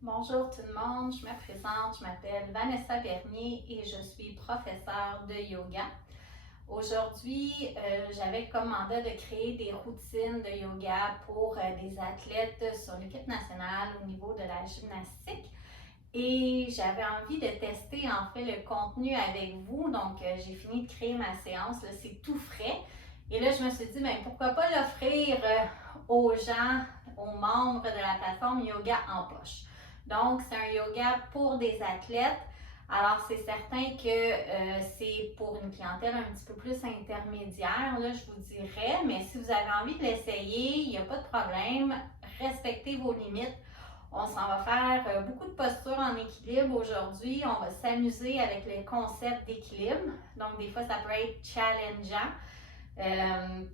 Bonjour tout le monde, je me présente, je m'appelle Vanessa Bernier et je suis professeure de yoga. Aujourd'hui, j'avais comme mandat de créer des routines de yoga pour des athlètes sur l'équipe nationale au niveau de la gymnastique. Et j'avais envie de tester en fait le contenu avec vous. Donc, j'ai fini de créer ma séance, là, c'est tout frais. Et là, je me suis dit, ben, pourquoi pas l'offrir aux gens, aux membres de la plateforme Yoga en poche. Donc, c'est un yoga pour des athlètes. Alors, c'est certain que c'est pour une clientèle un petit peu plus intermédiaire, là, je vous dirais. Mais si vous avez envie de l'essayer, il n'y a pas de problème. Respectez vos limites. On s'en va faire beaucoup de postures en équilibre aujourd'hui. On va s'amuser avec les concepts d'équilibre. Donc, des fois, ça peut être challengeant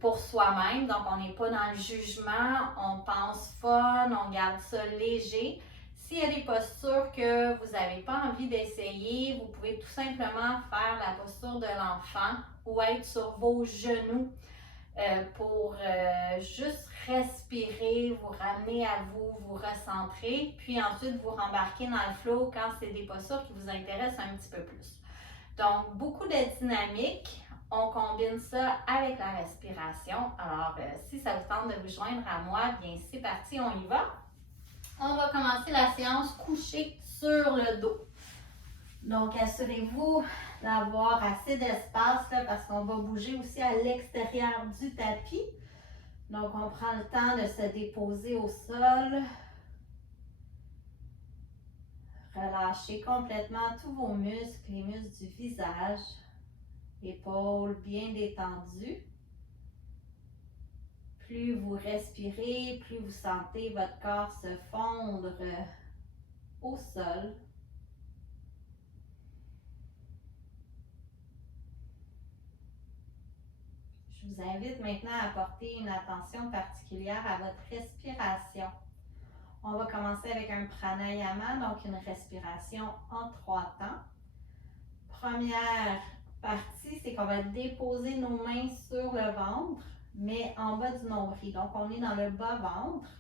pour soi-même. Donc, on n'est pas dans le jugement, on pense fun, on garde ça léger. S'il y a des postures que vous n'avez pas envie d'essayer, vous pouvez tout simplement faire la posture de l'enfant ou être sur vos genoux pour juste respirer, vous ramener à vous, vous recentrer, puis ensuite vous rembarquer dans le flow quand c'est des postures qui vous intéressent un petit peu plus. Donc, beaucoup de dynamique. On combine ça avec la respiration. Alors, si ça vous tente de vous joindre à moi, bien c'est parti, on y va. On va commencer la séance couchée sur le dos. Donc, assurez-vous d'avoir assez d'espace là, parce qu'on va bouger aussi à l'extérieur du tapis. Donc, on prend le temps de se déposer au sol. Relâchez complètement tous vos muscles, les muscles du visage, épaules bien détendues. Plus vous respirez, plus vous sentez votre corps se fondre au sol. Je vous invite maintenant à porter une attention particulière à votre respiration. On va commencer avec un pranayama, donc une respiration en 3 temps. Première partie, c'est qu'on va déposer nos mains sur le ventre, mais en bas du nombril. Donc, on est dans le bas-ventre,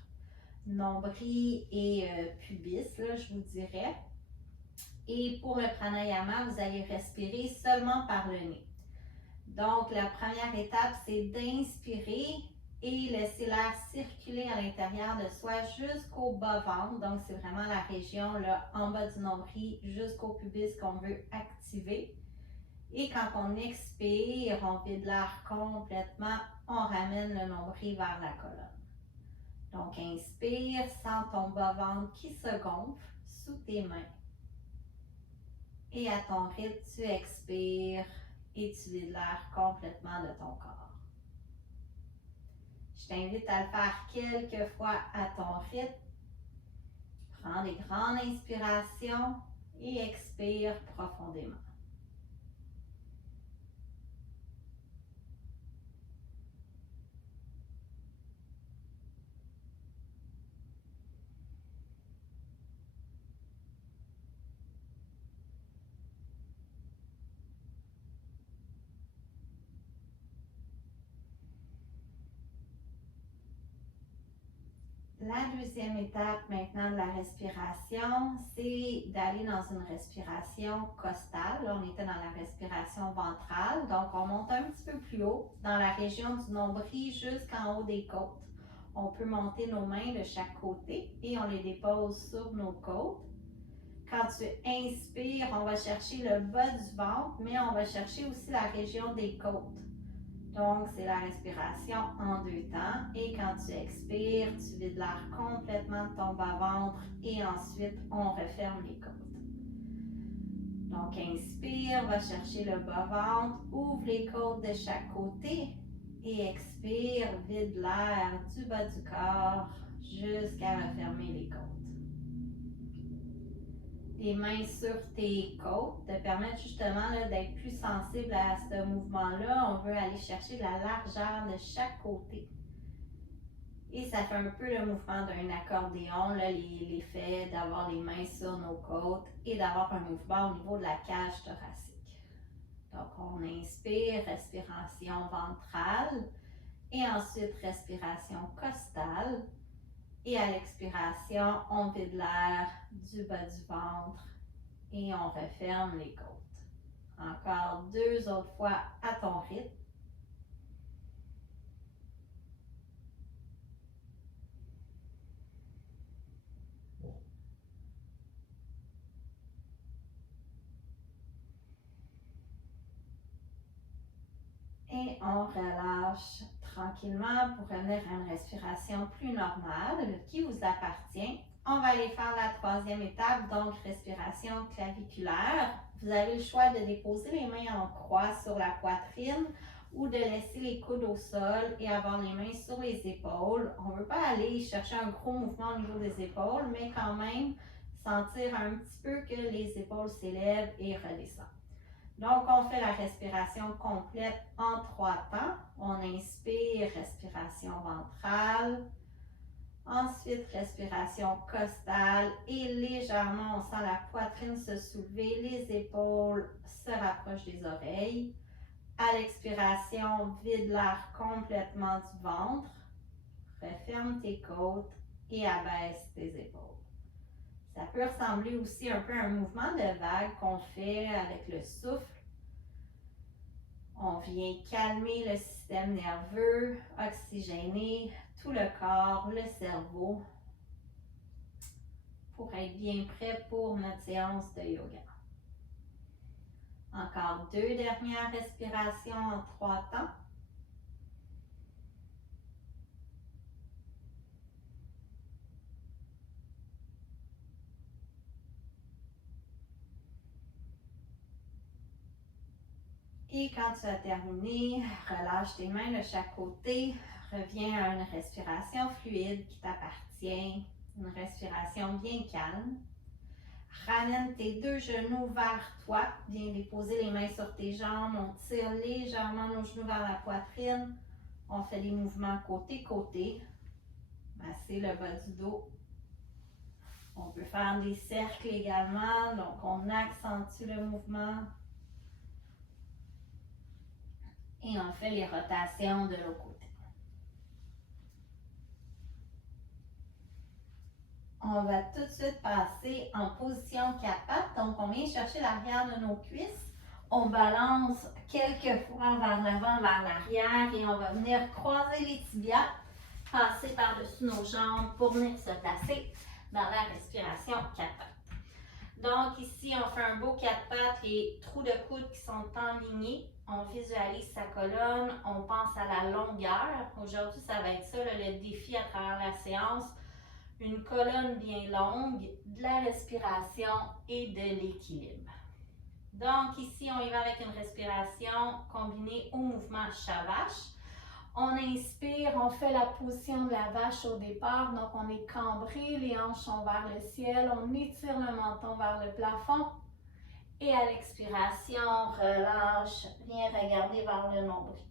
nombril et pubis, là, je vous dirais. Et pour le pranayama, vous allez respirer seulement par le nez. Donc, la première étape, c'est d'inspirer et laisser l'air circuler à l'intérieur de soi jusqu'au bas-ventre. Donc, c'est vraiment la région là, en bas du nombril jusqu'au pubis qu'on veut activer. Et quand on expire, on vide l'air complètement, on ramène le nombril vers la colonne. Donc, inspire, sens ton bas-ventre qui se gonfle sous tes mains. Et à ton rythme, tu expires et tu vides l'air complètement de ton corps. Je t'invite à le faire quelques fois à ton rythme. Prends des grandes inspirations et expire profondément. La deuxième étape maintenant de la respiration, c'est d'aller dans une respiration costale. Là, on était dans la respiration ventrale, donc on monte un petit peu plus haut, dans la région du nombril jusqu'en haut des côtes. On peut monter nos mains de chaque côté et on les dépose sur nos côtes. Quand tu inspires, on va chercher le bas du ventre, mais on va chercher aussi la région des côtes. Donc, c'est la respiration en 2 temps. Et quand tu expires, tu vides l'air complètement de ton bas-ventre et ensuite, on referme les côtes. Donc, inspire, va chercher le bas-ventre, ouvre les côtes de chaque côté et expire, vide l'air du bas du corps jusqu'à refermer les côtes. Les mains sur tes côtes te permettent justement d'être plus sensible à ce mouvement-là. On veut aller chercher la largeur de chaque côté. Et ça fait un peu le mouvement d'un accordéon, l'effet d'avoir les mains sur nos côtes et d'avoir un mouvement au niveau de la cage thoracique. Donc, on inspire, respiration ventrale et ensuite respiration costale. Et à l'expiration, on vide l'air du bas du ventre et on referme les côtes. Encore 2 autres fois à ton rythme. Et on relâche tranquillement pour revenir à une respiration plus normale qui vous appartient. On va aller faire la 3e étape, donc respiration claviculaire. Vous avez le choix de déposer les mains en croix sur la poitrine ou de laisser les coudes au sol et avoir les mains sur les épaules. On ne veut pas aller chercher un gros mouvement au niveau des épaules, mais quand même sentir un petit peu que les épaules s'élèvent et redescendent. Donc, on fait la respiration complète en 3 temps. On inspire, respiration ventrale. Ensuite, respiration costale et légèrement, on sent la poitrine se soulever, les épaules se rapprochent des oreilles. À l'expiration, vide l'air complètement du ventre. Referme tes côtes et abaisse tes épaules. Ça peut ressembler aussi un peu à un mouvement de vague qu'on fait avec le souffle. On vient calmer le système nerveux, oxygéner tout le corps, le cerveau, pour être bien prêt pour notre séance de yoga. Encore 2 dernières respirations en 3 temps. Et quand tu as terminé, relâche tes mains de chaque côté, reviens à une respiration fluide qui t'appartient, une respiration bien calme. Ramène tes 2 genoux vers toi, viens déposer les mains sur tes jambes, on tire légèrement nos genoux vers la poitrine, on fait des mouvements côté-côté, masser le bas du dos. On peut faire des cercles également, donc on accentue le mouvement. Et on fait les rotations de l'autre côté. On va tout de suite passer en position 4 pattes. Donc, on vient chercher l'arrière de nos cuisses. On balance quelques fois vers l'avant, vers l'arrière et on va venir croiser les tibias, passer par-dessus nos jambes pour venir se placer dans la respiration 4 pattes. Donc, ici, on fait un beau 4 pattes, les trous de coude qui sont enlignés. On visualise sa colonne, on pense à la longueur. Aujourd'hui, ça va être ça, le défi à travers la séance. Une colonne bien longue, de la respiration et de l'équilibre. Donc ici, on y va avec une respiration combinée au mouvement chat-vache. On inspire, on fait la position de la vache au départ, donc on est cambré, les hanches sont vers le ciel, on étire le menton vers le plafond. Et à l'expiration, relâche, viens regarder vers le nombril.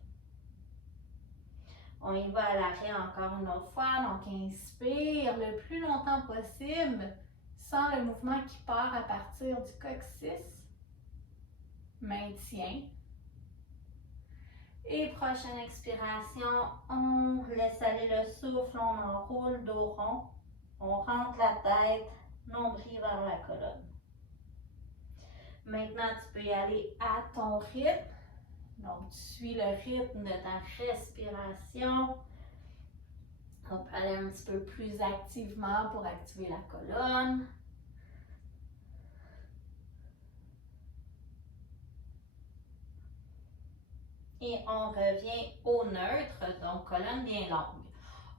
On y va à l'arrêt encore une autre fois, donc inspire le plus longtemps possible, sans le mouvement qui part à partir du coccyx. Maintien. Et prochaine expiration, on laisse aller le souffle, on enroule dos rond, on rentre la tête, nombril vers la colonne. Maintenant, tu peux y aller à ton rythme. Donc, tu suis le rythme de ta respiration. On peut aller un petit peu plus activement pour activer la colonne. Et on revient au neutre, donc colonne bien longue.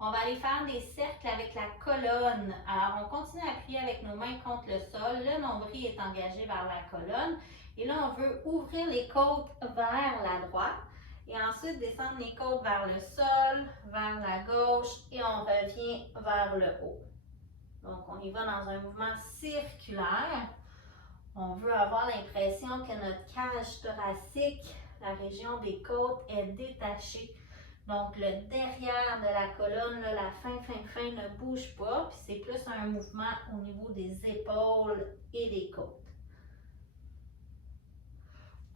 On va aller faire des cercles avec la colonne. Alors, on continue à appuyer avec nos mains contre le sol. Le nombril est engagé vers la colonne. Et là, on veut ouvrir les côtes vers la droite. Et ensuite, descendre les côtes vers le sol, vers la gauche. Et on revient vers le haut. Donc, on y va dans un mouvement circulaire. On veut avoir l'impression que notre cage thoracique, la région des côtes, est détachée. Donc, le derrière de la colonne, là, la fin ne bouge pas. Puis c'est plus un mouvement au niveau des épaules et des côtes.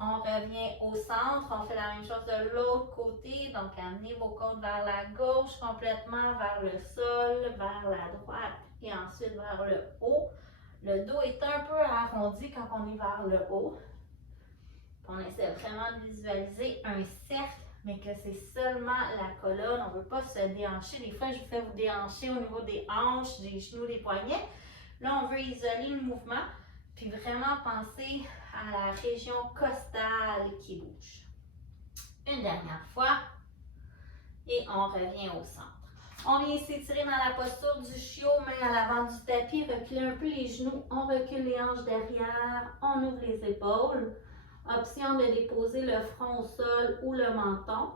On revient au centre, on fait la même chose de l'autre côté, donc amenez vos côtes vers la gauche, complètement vers le sol, vers la droite et ensuite vers le haut. Le dos est un peu arrondi quand on est vers le haut. On essaie vraiment de visualiser un cercle, mais que c'est seulement la colonne, on ne veut pas se déhancher. Des fois, je vous fais vous déhancher au niveau des hanches, des genoux, des poignets. Là, on veut isoler le mouvement, puis vraiment penser à la région costale qui bouge. Une dernière fois, et on revient au centre. On vient s'étirer dans la posture du chiot, main à l'avant du tapis, reculer un peu les genoux, on recule les hanches derrière, on ouvre les épaules. Option de déposer le front au sol ou le menton.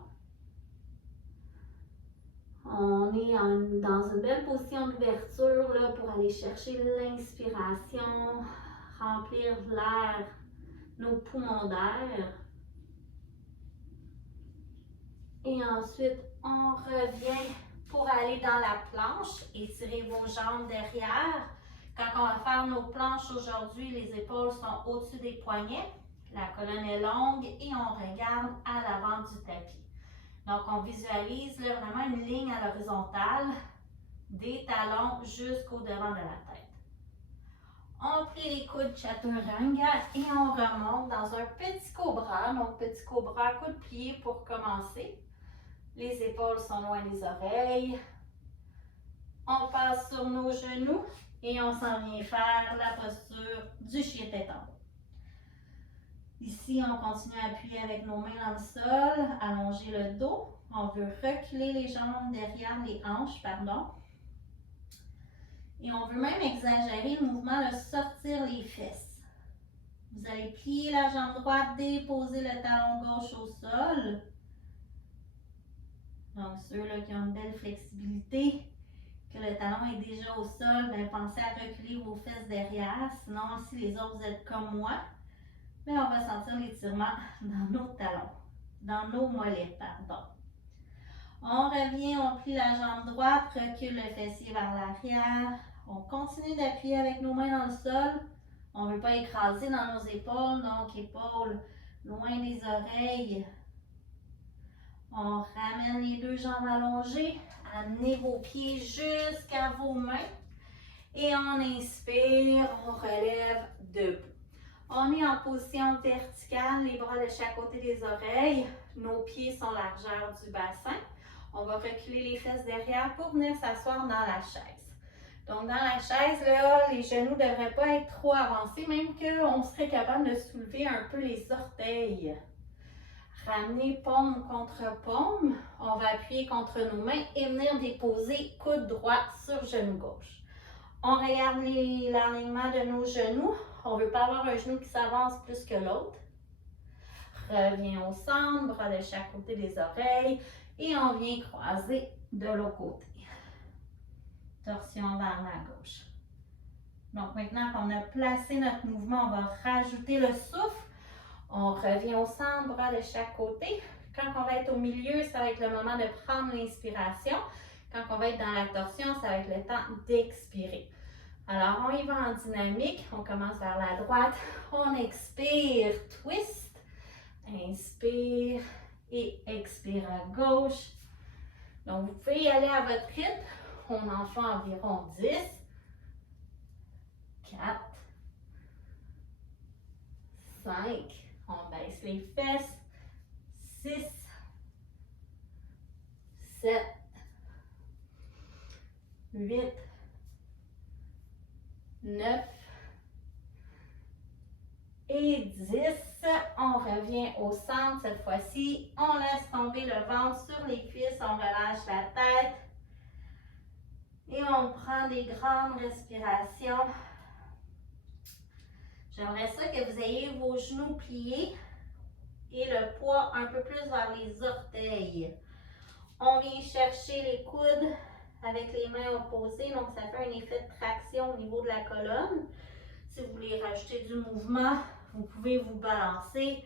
On est dans une belle position d'ouverture pour aller chercher l'inspiration, remplir l'air, nos poumons d'air. Et ensuite, on revient pour aller dans la planche. Étirez vos jambes derrière. Quand on va faire nos planches aujourd'hui, les épaules sont au-dessus des poignets. La colonne est longue et on regarde à l'avant du tapis. Donc, on visualise là, vraiment une ligne à l'horizontale, des talons jusqu'au devant de la tête. On plie les coudes chaturanga et on remonte dans un petit cobra. Donc, petit cobra, coude plié pour commencer. Les épaules sont loin des oreilles. On passe sur nos genoux et on s'en vient faire la posture du chien tête en haut. Ici, on continue à appuyer avec nos mains dans le sol, allonger le dos. On veut reculer les jambes derrière les hanches, pardon. Et on veut même exagérer le mouvement, de sortir les fesses. Vous allez plier la jambe droite, déposer le talon gauche au sol. Donc, ceux-là qui ont une belle flexibilité, que le talon est déjà au sol, bien, pensez à reculer vos fesses derrière. Sinon, si les autres, vous êtes comme moi, mais on va sentir l'étirement dans nos talons, dans nos mollets, pardon. On revient, on plie la jambe droite, recule le fessier vers l'arrière. On continue d'appuyer avec nos mains dans le sol. On ne veut pas écraser dans nos épaules, donc épaules loin des oreilles. On ramène les deux jambes allongées. Amenez vos pieds jusqu'à vos mains. Et on inspire, on relève debout. On est en position verticale, les bras de chaque côté des oreilles. Nos pieds sont largeur du bassin. On va reculer les fesses derrière pour venir s'asseoir dans la chaise. Donc, dans la chaise, là, les genoux ne devraient pas être trop avancés, même qu'on serait capable de soulever un peu les orteils. Ramener paume contre paume. On va appuyer contre nos mains et venir déposer coude droit sur genou gauche. On regarde l'alignement de nos genoux. On ne veut pas avoir un genou qui s'avance plus que l'autre. Reviens au centre, bras de chaque côté des oreilles. Et on vient croiser de l'autre côté. Torsion vers la gauche. Donc maintenant qu'on a placé notre mouvement, on va rajouter le souffle. On revient au centre, bras de chaque côté. Quand on va être au milieu, ça va être le moment de prendre l'inspiration. Quand on va être dans la torsion, ça va être le temps d'expirer. Alors, on y va en dynamique. On commence vers la droite. On expire, twist. Inspire et expire à gauche. Donc, vous pouvez y aller à votre rythme. On en fait environ 10. 4. 5. On baisse les fesses. 6. 7. 8. 9 et 10. On revient au centre cette fois-ci. On laisse tomber le ventre sur les cuisses. On relâche la tête. Et on prend des grandes respirations. J'aimerais ça que vous ayez vos genoux pliés et le poids un peu plus vers les orteils. On vient chercher les coudes avec les mains opposées, donc ça fait un effet de traction au niveau de la colonne. Si vous voulez rajouter du mouvement, vous pouvez vous balancer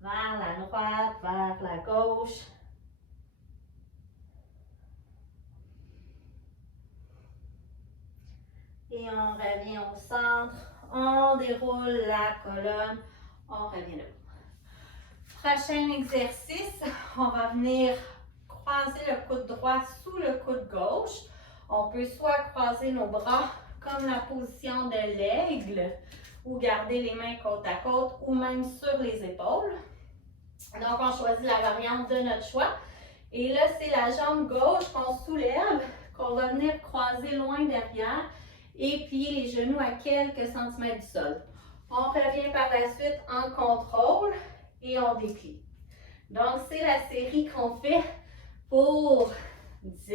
vers la droite, vers la gauche. Et on revient au centre, on déroule la colonne, on revient debout. Prochain exercice, on va venir croiser le coude droit sous le coude gauche. On peut soit croiser nos bras comme la position de l'aigle ou garder les mains côte à côte ou même sur les épaules. Donc, on choisit la variante de notre choix. Et là, c'est la jambe gauche qu'on soulève, qu'on va venir croiser loin derrière et plier les genoux à quelques centimètres du sol. On revient par la suite en contrôle et on déplie. Donc, c'est la série qu'on fait pour 10,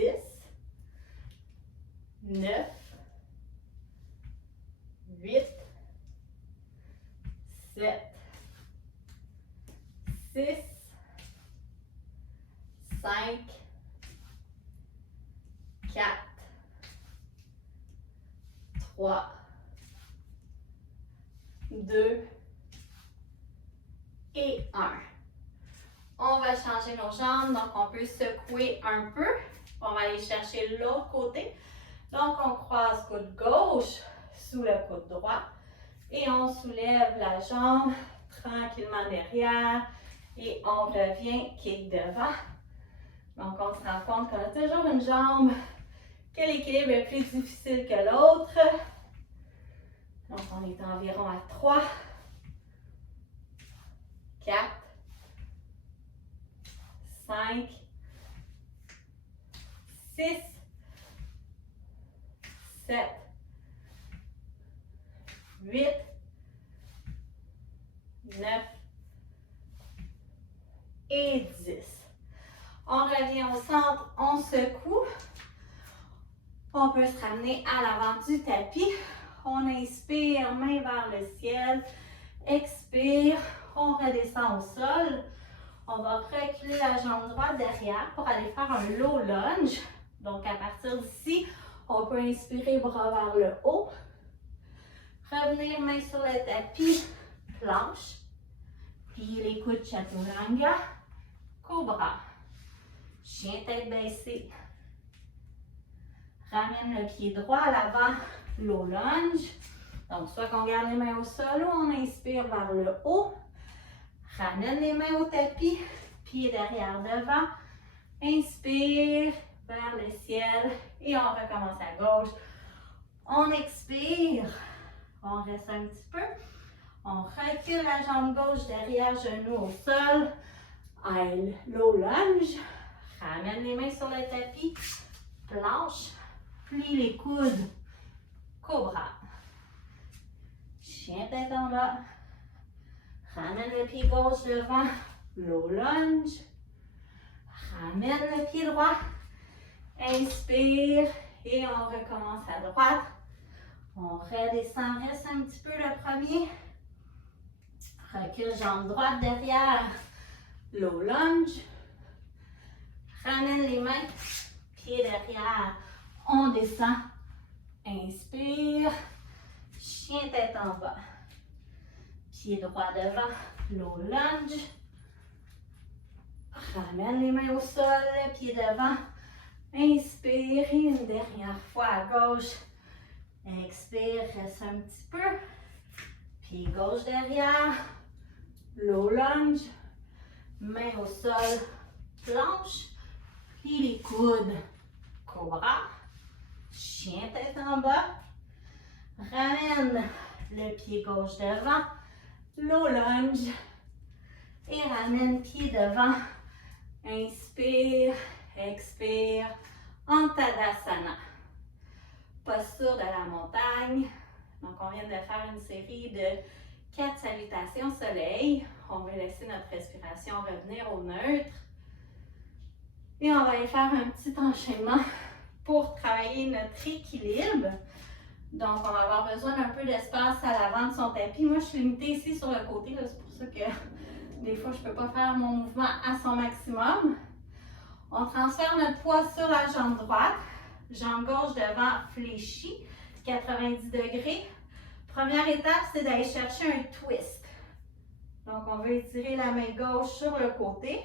9, 8, 7, 6, 5, 4, 3, 2 et 1. On va changer nos jambes, donc on peut secouer un peu. On va aller chercher l'autre côté. Donc, on croise coude gauche sous le coude droit et on soulève la jambe tranquillement derrière et on revient kick devant. Donc, on se rend compte qu'on a toujours une jambe que l'équilibre est plus difficile que l'autre. Donc, on est environ à 3, 4, 5, 6, 7, 8, 9 et 10. On revient au centre, on secoue. On peut se ramener à l'avant du tapis. On inspire, main vers le ciel. Expire, on redescend au sol. On va reculer la jambe droite derrière pour aller faire un low lunge. Donc, à partir d'ici, on peut inspirer, bras vers le haut. Revenir main sur le tapis, planche. Plier les coudes, chaturanga. Cobra. Chien tête baissée. Ramène le pied droit à l'avant, low lunge. Donc, soit qu'on garde les mains au sol ou on inspire vers le haut. Ramène les mains au tapis, pied derrière devant. Inspire vers le ciel et on recommence à gauche. On expire, on reste un petit peu. On recule la jambe gauche derrière, genou au sol. Low lunge. Ramène les mains sur le tapis. Planche. Plie les coudes. Cobra. Chien tête en bas. Ramène le pied gauche devant. Low lunge. Ramène le pied droit. Inspire. Et on recommence à droite. On redescend, reste un petit peu le premier. Recule jambe droite derrière. Low lunge. Ramène les mains. Pied derrière. On descend. Inspire. Chien tête en bas. Pied droit devant. Low lunge. Ramène les mains au sol. Pied devant. Inspire. Et une dernière fois à gauche. Expire. Reste un petit peu. Pied gauche derrière. Low lunge. Main au sol. Planche. Plie les coudes. Cobra. Chien tête en bas. Ramène le pied gauche devant. Low lunge. Et ramène pied devant. Inspire. Expire. En Tadasana. Posture de la montagne. Donc, on vient de faire une série de 4 salutations soleil. On va laisser notre respiration revenir au neutre. Et on va aller faire un petit enchaînement pour travailler notre équilibre. Donc, on va avoir besoin d'un peu d'espace à l'avant de son tapis. Moi, je suis limitée ici sur le côté. C'est pour ça que des fois, je ne peux pas faire mon mouvement à son maximum. On transfère notre poids sur la jambe droite. Jambe gauche devant fléchie, 90 degrés. Première étape, c'est d'aller chercher un twist. Donc, on veut étirer la main gauche sur le côté.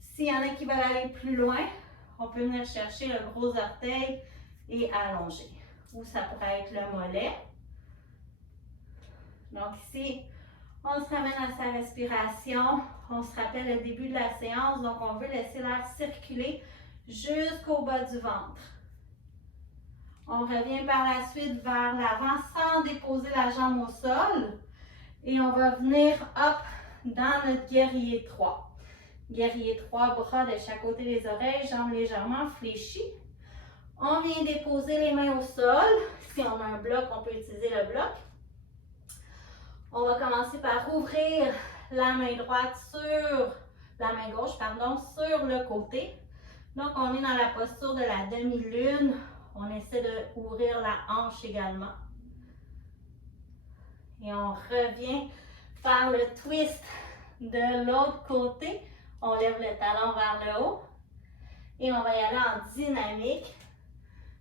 S'il y en a qui veulent aller plus loin, on peut venir chercher le gros orteil et allonger. Ou ça pourrait être le mollet. Donc ici, On se ramène à sa respiration. On se rappelle le début de la séance, donc on veut laisser l'air circuler jusqu'au bas du ventre. On revient par la suite vers l'avant sans déposer la jambe au sol. Et on va venir hop dans notre guerrier 3. Guerrier 3, bras de chaque côté des oreilles, jambes légèrement fléchies. On vient déposer les mains au sol. Si on a un bloc, on peut utiliser le bloc. On va commencer par ouvrir la main droite sur la main gauche, pardon, sur le côté. Donc, on est dans la posture de la demi-lune. On essaie d'ouvrir la hanche également. Et on revient faire le twist de l'autre côté. On lève le talon vers le haut. Et on va y aller en dynamique.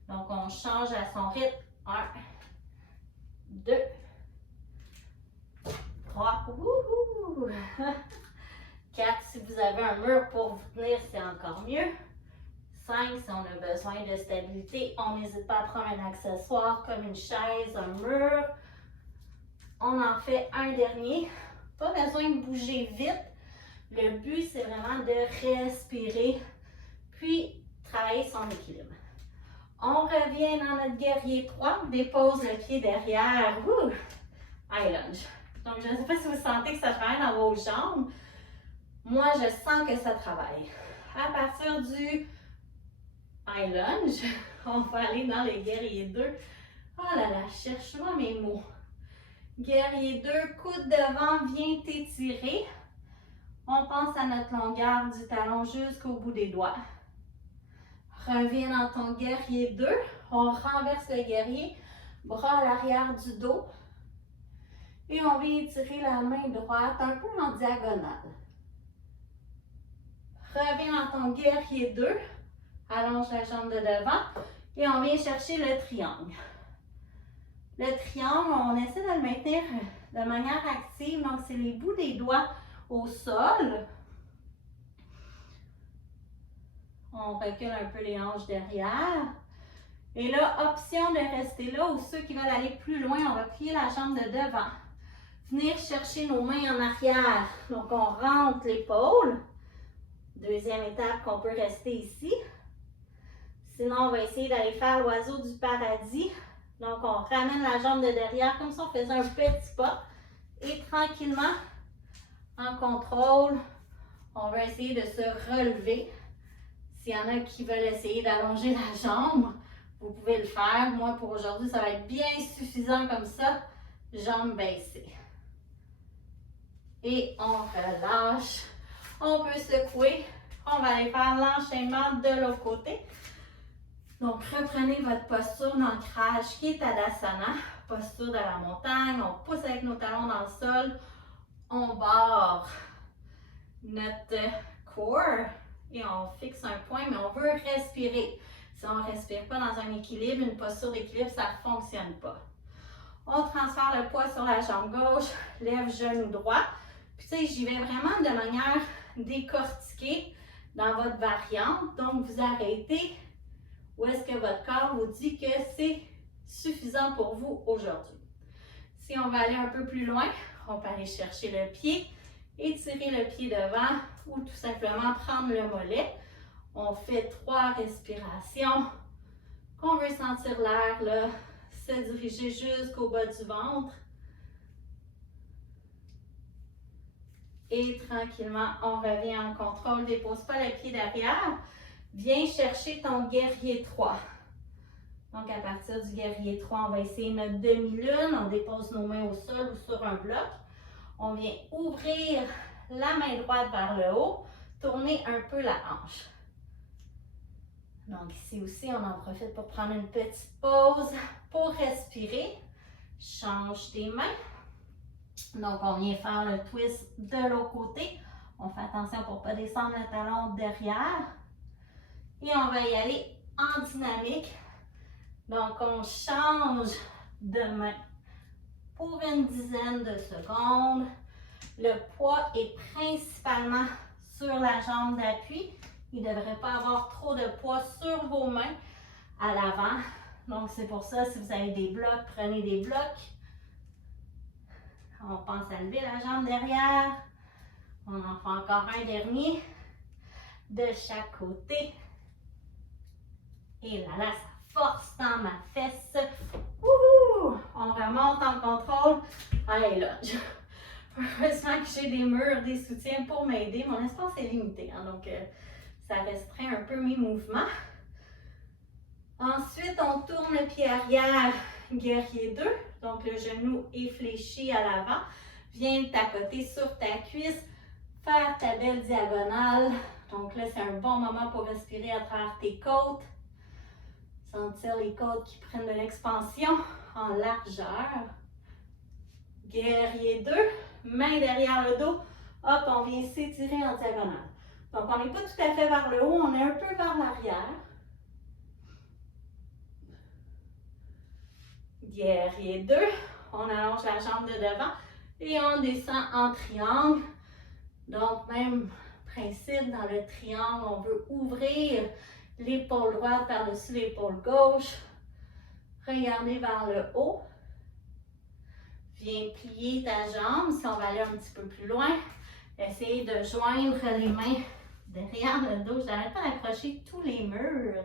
Donc, on change à son rythme. 1, 2, 3. 4, si vous avez un mur pour vous tenir, c'est encore mieux. 5, si on a besoin de stabilité, on n'hésite pas à prendre un accessoire comme une chaise, un mur. On en fait un dernier. Pas besoin de bouger vite. Le but, c'est vraiment de respirer, puis travailler son équilibre. On revient dans notre guerrier 3. On dépose le pied derrière. High lunge. Donc, je ne sais pas si vous sentez que ça travaille dans vos jambes. Moi, je sens que ça travaille. À partir du high lunge, on va aller dans le guerrier 2. Oh là là, cherche-moi mes mots. Guerrier 2, coude devant, viens t'étirer. On pense à notre longueur du talon jusqu'au bout des doigts. Reviens dans ton guerrier 2. On renverse le guerrier, bras à l'arrière du dos. Et on vient étirer la main droite un peu en diagonale. Reviens dans ton guerrier 2. Allonge la jambe de devant. Et on vient chercher le triangle. Le triangle, on essaie de le maintenir de manière active. Donc, c'est les bouts des doigts au sol. On recule un peu les hanches derrière. Et là, option de rester là, ou ceux qui veulent aller plus loin, on va plier la jambe de devant. Venir chercher nos mains en arrière. Donc, on rentre l'épaule. Deuxième étape qu'on peut rester ici. Sinon, on va essayer d'aller faire l'oiseau du paradis. Donc, on ramène la jambe de derrière comme si on faisait un petit pas. Et tranquillement, en contrôle, on va essayer de se relever. S'il y en a qui veulent essayer d'allonger la jambe, vous pouvez le faire. Moi, pour aujourd'hui, ça va être bien suffisant comme ça. Jambes baissées. Et on relâche. On peut secouer. On va aller faire l'enchaînement de l'autre côté. Donc, reprenez votre posture d'ancrage qui est Tadasana. Posture de la montagne. On pousse avec nos talons dans le sol. On barre notre corps et on fixe un point, mais on veut respirer. Si on ne respire pas dans un équilibre, une posture d'équilibre, ça ne fonctionne pas. On transfère le poids sur la jambe gauche, lève genou droit. Puis tu sais, j'y vais vraiment de manière décortiquée dans votre variante. Donc, vous arrêtez où est-ce que votre corps vous dit que c'est suffisant pour vous aujourd'hui. Si on va aller un peu plus loin, on peut aller chercher le pied, étirer le pied devant ou tout simplement prendre le mollet. On fait 3 respirations. Qu'on veut sentir l'air là, se diriger jusqu'au bas du ventre. Et tranquillement, on revient en contrôle. Dépose pas le pied derrière. Viens chercher ton guerrier 3. Donc, à partir du guerrier 3, on va essayer notre demi-lune. On dépose nos mains au sol ou sur un bloc. On vient ouvrir la main droite vers le haut. Tourner un peu la hanche. Donc, ici aussi, on en profite pour prendre une petite pause pour respirer. Change tes mains. Donc, on vient faire le twist de l'autre côté. On fait attention pour ne pas descendre le talon derrière. Et on va y aller en dynamique. Donc, on change de main pour une dizaine de secondes. Le poids est principalement sur la jambe d'appui. Il ne devrait pas avoir trop de poids sur vos mains à l'avant. Donc, c'est pour ça, si vous avez des blocs, prenez des blocs. On pense à lever la jambe derrière. On en fait encore un dernier de chaque côté. Et là, là, ça force dans ma fesse. Wouhou! On remonte en contrôle. Allez, là, heureusement que j'ai des murs, des soutiens pour m'aider. Mon espace est limité, hein, donc ça restreint un peu mes mouvements. Ensuite, on tourne le pied arrière, guerrier 2. Donc, le genou est fléchi à l'avant. Viens t'accoter sur ta cuisse, faire ta belle diagonale. Donc là, c'est un bon moment pour respirer à travers tes côtes. Sentir les côtes qui prennent de l'expansion en largeur. Guerrier 2, main derrière le dos. Hop, on vient s'étirer en diagonale. Donc, on n'est pas tout à fait vers le haut, on est un peu vers l'arrière. Guerrier 2, on allonge la jambe de devant et on descend en triangle. Donc, même principe dans le triangle, on veut ouvrir l'épaule droite par-dessus l'épaule gauche. Regardez vers le haut. Viens plier ta jambe. Si on va aller un petit peu plus loin, essayez de joindre les mains derrière le dos. Je n'arrête pas d'accrocher tous les murs.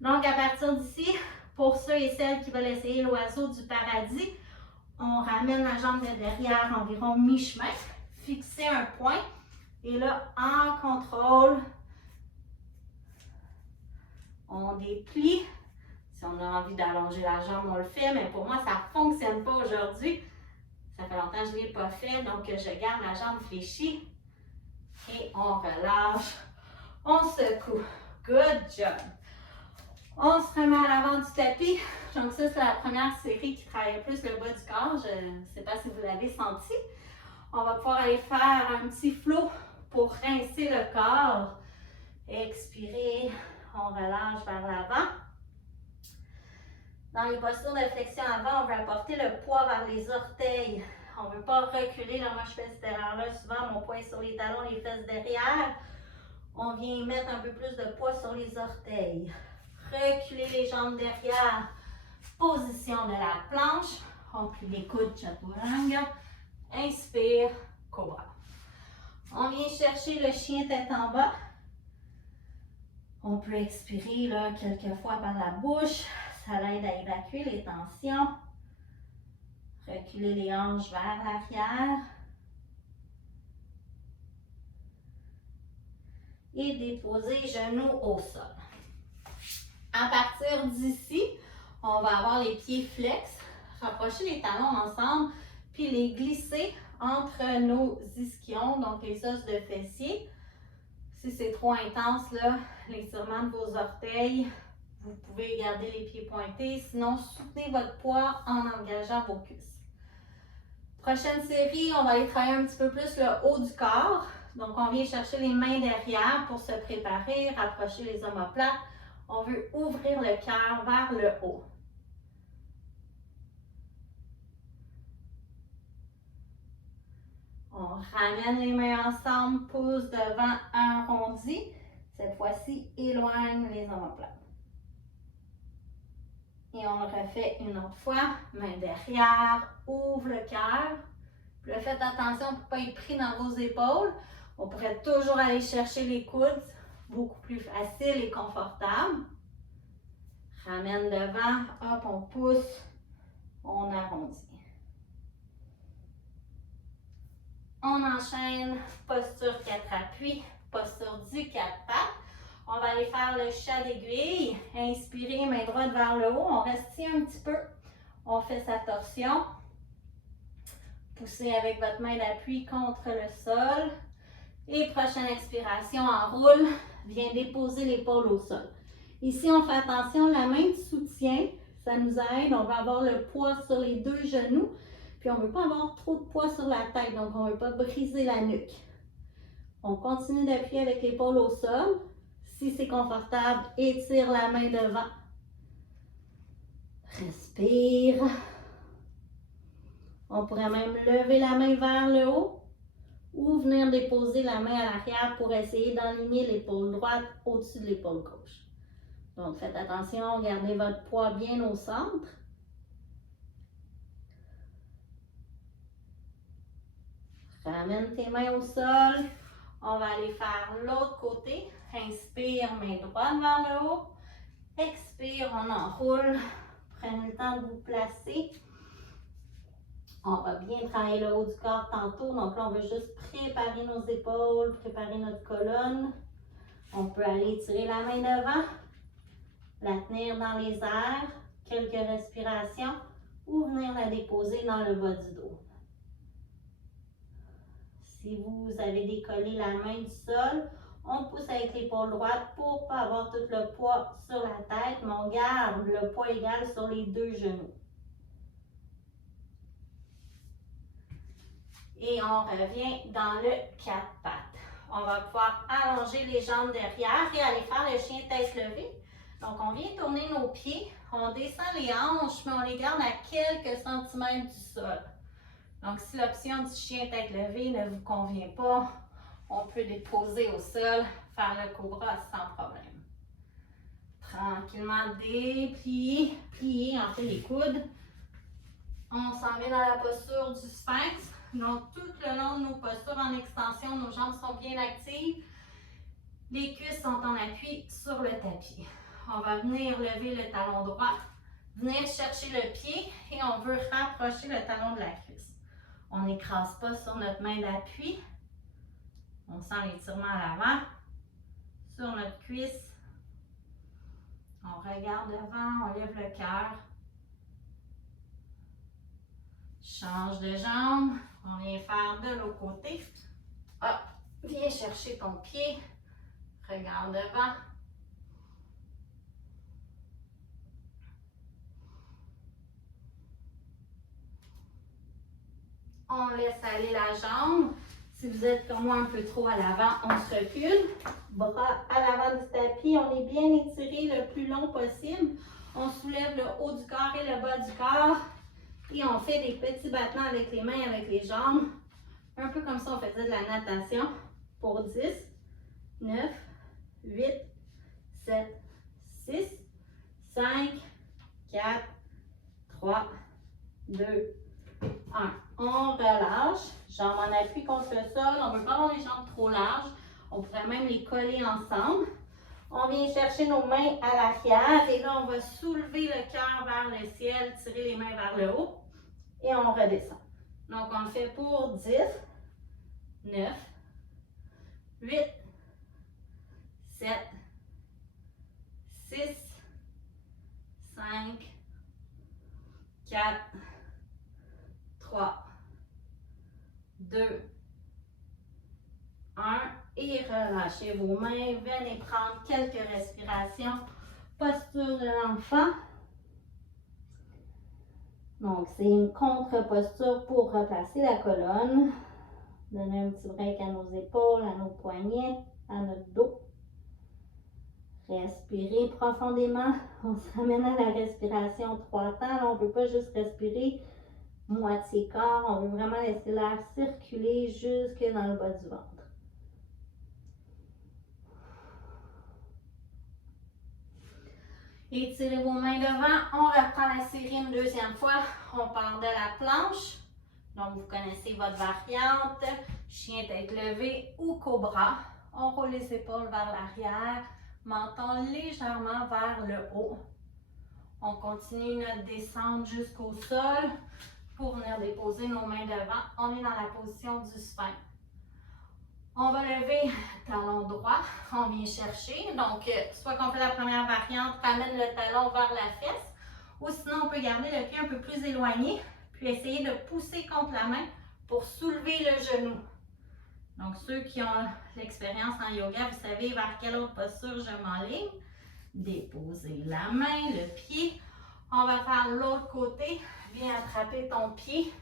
Donc, à partir d'ici, pour ceux et celles qui veulent essayer l'oiseau du paradis, on ramène la jambe de derrière environ mi-chemin, fixer un point et là, en contrôle, on déplie. Si on a envie d'allonger la jambe, on le fait, mais pour moi, ça ne fonctionne pas aujourd'hui. Ça fait longtemps que je ne l'ai pas fait, donc je garde la jambe fléchie et on relâche. On secoue. Good job! On se remet à l'avant du tapis. Donc ça, c'est la première série qui travaille plus le bas du corps. Je ne sais pas si vous l'avez senti. On va pouvoir aller faire un petit flow pour rincer le corps. Expirer, on relâche vers l'avant. Dans les postures de flexion avant, on veut apporter le poids vers les orteils. On ne veut pas reculer. Là, moi, je fais cette erreur-là. Souvent, mon poids est sur les talons, les fesses derrière. On vient mettre un peu plus de poids sur les orteils. Reculer les jambes derrière. Position de la planche. On plie les coudes, chaturanga. Inspire, cobra. On vient chercher le chien tête en bas. On peut expirer là, quelques fois par la bouche. Ça l'aide à évacuer les tensions. Reculer les hanches vers l'arrière. Et déposer genoux au sol. À partir d'ici, on va avoir les pieds flex. Rapprocher les talons ensemble, puis les glisser entre nos ischions, donc les os de fessier. Si c'est trop intense, là, l'étirement de vos orteils, vous pouvez garder les pieds pointés. Sinon, soutenez votre poids en engageant vos cuisses. Prochaine série, on va aller travailler un petit peu plus le haut du corps. Donc, on vient chercher les mains derrière pour se préparer, rapprocher les omoplates. On veut ouvrir le cœur vers le haut. On ramène les mains ensemble, pouce devant, arrondi. Cette fois-ci, éloigne les omoplates. Et on le refait une autre fois. Main derrière, ouvre le cœur. Puis faites attention pour ne pas être pris dans vos épaules. On pourrait toujours aller chercher les coudes. Beaucoup plus facile et confortable. Ramène devant, hop, on pousse, on arrondit. On enchaîne, posture 4 appuis, posture du 4 pattes. On va aller faire le chat d'aiguille. Inspirez, main droite vers le haut. On reste ici un petit peu. On fait sa torsion. Poussez avec votre main d'appui contre le sol. Et prochaine expiration, enroule. Viens déposer l'épaule au sol. Ici, on fait attention, la main de soutien, ça nous aide. On va avoir le poids sur les deux genoux. Puis on ne veut pas avoir trop de poids sur la tête, donc on ne veut pas briser la nuque. On continue d'appuyer avec l'épaule au sol. Si c'est confortable, étire la main devant. Respire. On pourrait même lever la main vers le haut ou venir déposer la main à l'arrière pour essayer d'aligner l'épaule droite au-dessus de l'épaule gauche. Donc faites attention, gardez votre poids bien au centre. Ramène tes mains au sol. On va aller faire l'autre côté. Inspire, main droite vers le haut. Expire, on enroule. Prenez le temps de vous placer. On va bien travailler le haut du corps tantôt. Donc là, on veut juste préparer nos épaules, préparer notre colonne. On peut aller tirer la main devant, la tenir dans les airs, quelques respirations, ou venir la déposer dans le bas du dos. Si vous avez décollé la main du sol, on pousse avec l'épaule droite pour ne pas avoir tout le poids sur la tête, mais on garde le poids égal sur les deux genoux. Et on revient dans le 4 pattes. On va pouvoir allonger les jambes derrière et aller faire le chien tête levée. Donc, on vient tourner nos pieds, on descend les hanches, mais on les garde à quelques centimètres du sol. Donc, si l'option du chien tête levée ne vous convient pas, on peut déposer au sol, faire le cobra sans problème. Tranquillement déplier, plier, en fait les coudes. On s'en vient dans la posture du sphinx. Donc, tout le long de nos postures en extension, nos jambes sont bien actives. Les cuisses sont en appui sur le tapis. On va venir lever le talon droit, venir chercher le pied et on veut rapprocher le talon de la cuisse. On n'écrase pas sur notre main d'appui. On sent l'étirement à l'avant, sur notre cuisse. On regarde devant, on lève le cœur. Change de jambe. On vient faire de l'autre côté. Hop, viens chercher ton pied. Regarde devant. On laisse aller la jambe. Si vous êtes comme moi un peu trop à l'avant, on se recule. Bras à l'avant du tapis. On est bien étiré le plus long possible. On soulève le haut du corps et le bas du corps. Et on fait des petits battements avec les mains, avec les jambes. Un peu comme ça, on faisait de la natation. Pour 10, 9, 8, 7, 6, 5, 4, 3, 2, 1. On relâche. Jambes en appui contre le sol. On ne veut pas avoir les jambes trop larges. On pourrait même les coller ensemble. On vient chercher nos mains à l'arrière. Et là, on va soulever le cœur vers le ciel, tirer les mains vers le haut. Et on redescend. Donc, on le fait pour 10, 9, 8, 7, 6, 5, 4, 3, 2, 1. Et relâchez vos mains. Venez prendre quelques respirations. Posture de l'enfant. Donc, c'est une contre-posture pour replacer la colonne. Donner un petit break à nos épaules, à nos poignets, à notre dos. Respirez profondément. On se ramène à la respiration 3 temps. Là, on ne peut pas juste respirer moitié corps. On veut vraiment laisser l'air circuler jusque dans le bas du ventre. Étirez vos mains devant. On reprend la série une deuxième fois. On part de la planche. Donc, vous connaissez votre variante. Chien tête levée ou cobra. On roule les épaules vers l'arrière. Menton légèrement vers le haut. On continue notre descente jusqu'au sol pour venir déposer nos mains devant. On est dans la position du sphinx. On va lever talon droit, on vient chercher. Donc, soit qu'on fait la première variante, ramène le talon vers la fesse, ou sinon on peut garder le pied un peu plus éloigné, puis essayer de pousser contre la main pour soulever le genou. Donc, ceux qui ont l'expérience en yoga, vous savez vers quelle autre posture je m'enligne. Déposer la main, le pied. On va faire l'autre côté. Viens attraper ton pied.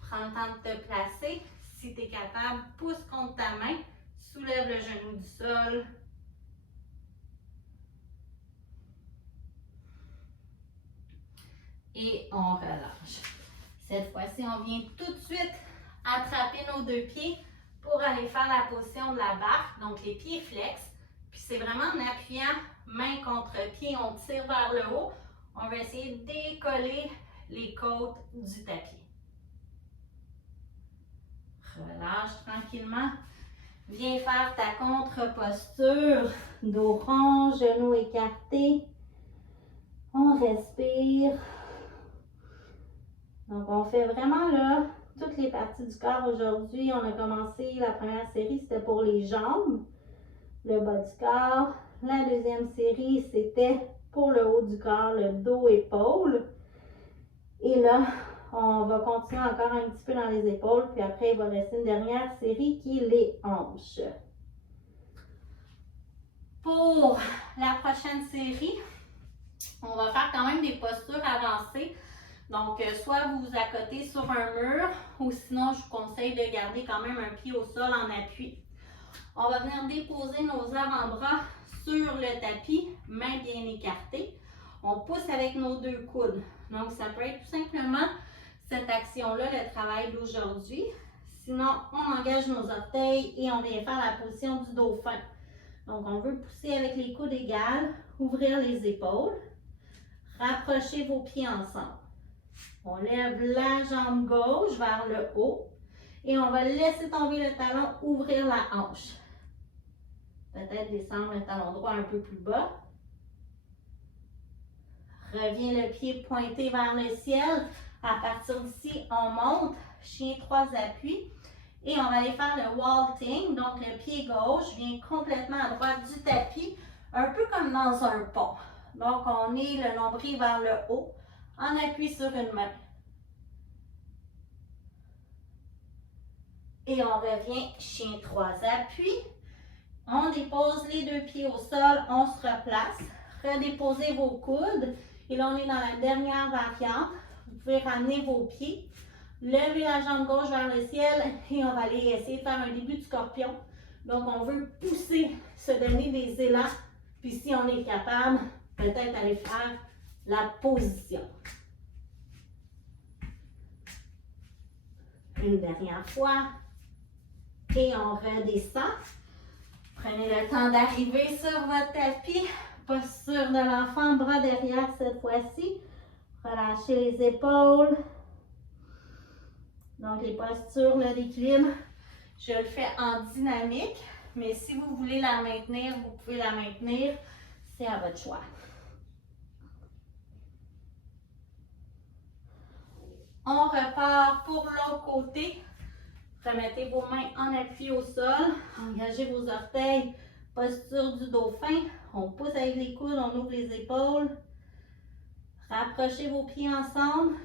Prends le temps de te placer. Si tu es capable, pousse contre ta main. Soulève le genou du sol. Et on relâche. Cette fois-ci, on vient tout de suite attraper nos deux pieds pour aller faire la position de la barque. Donc, les pieds flex. Puis, c'est vraiment en appuyant main contre pied, on tire vers le haut. On va essayer de décoller les côtes du tapis. Relâche tranquillement. Viens faire ta contre-posture. Dos rond, genoux écartés. On respire. Donc, on fait vraiment là toutes les parties du corps aujourd'hui. On a commencé, la première série, c'était pour les jambes, le bas du corps. La deuxième série, c'était pour le haut du corps, le dos, épaules. Et là, on va continuer encore un petit peu dans les épaules. Puis après, il va rester une dernière série qui est les hanches. Pour la prochaine série, on va faire quand même des postures avancées. Donc, soit vous vous accotez sur un mur ou sinon, je vous conseille de garder quand même un pied au sol en appui. On va venir déposer nos avant-bras sur le tapis, mains bien écartées. On pousse avec nos deux coudes. Donc, ça peut être tout simplement cette action-là, le travail d'aujourd'hui. Sinon, on engage nos orteils et on vient faire la position du dauphin. Donc, on veut pousser avec les coudes égales, ouvrir les épaules, rapprocher vos pieds ensemble. On lève la jambe gauche vers le haut et on va laisser tomber le talon, ouvrir la hanche. Peut-être descendre le talon droit un peu plus bas. Reviens le pied pointé vers le ciel. À partir d'ici, on monte, chien 3 appuis. Et on va aller faire le vaulting. Donc, le pied gauche vient complètement à droite du tapis, un peu comme dans un pont. Donc, on est le nombril vers le haut, en appui sur une main. Et on revient, chien 3 appuis. On dépose les deux pieds au sol, on se replace. Redéposez vos coudes. Et là, on est dans la dernière variante. Vous pouvez ramener vos pieds. Levez la jambe gauche vers le ciel et on va aller essayer de faire un début de scorpion. Donc, on veut pousser, se donner des élans. Puis, si on est capable, peut-être aller faire la position. Une dernière fois. Et on redescend. Prenez le temps d'arriver sur votre tapis. Posture de l'enfant, bras derrière cette fois-ci. Relâchez les épaules. Donc, les postures d'équilibre, je le fais en dynamique. Mais si vous voulez la maintenir, vous pouvez la maintenir. C'est à votre choix. On repart pour l'autre côté. Remettez vos mains en appui au sol. Engagez vos orteils. Posture du dauphin. On pousse avec les coudes, on ouvre les épaules. Rapprochez vos pieds ensemble.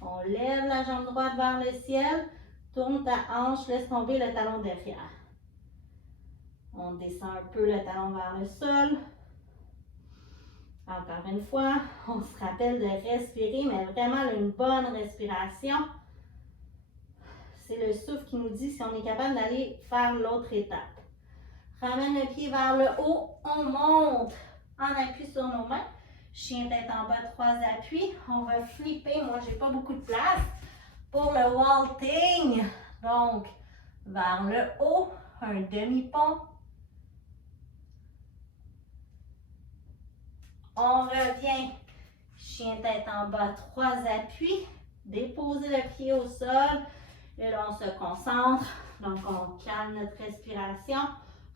On lève la jambe droite vers le ciel. Tourne ta hanche, laisse tomber le talon derrière. On descend un peu le talon vers le sol. Encore une fois, on se rappelle de respirer, mais vraiment une bonne respiration. C'est le souffle qui nous dit si on est capable d'aller faire l'autre étape. Ramène le pied vers le haut, on monte en appui sur nos mains. Chien tête en bas, 3 appuis. On va flipper, moi j'ai pas beaucoup de place pour le vaulting. Donc, vers le haut, un demi-pont. On revient, chien tête en bas, 3 appuis. Déposez le pied au sol. Et là, on se concentre. Donc, on calme notre respiration.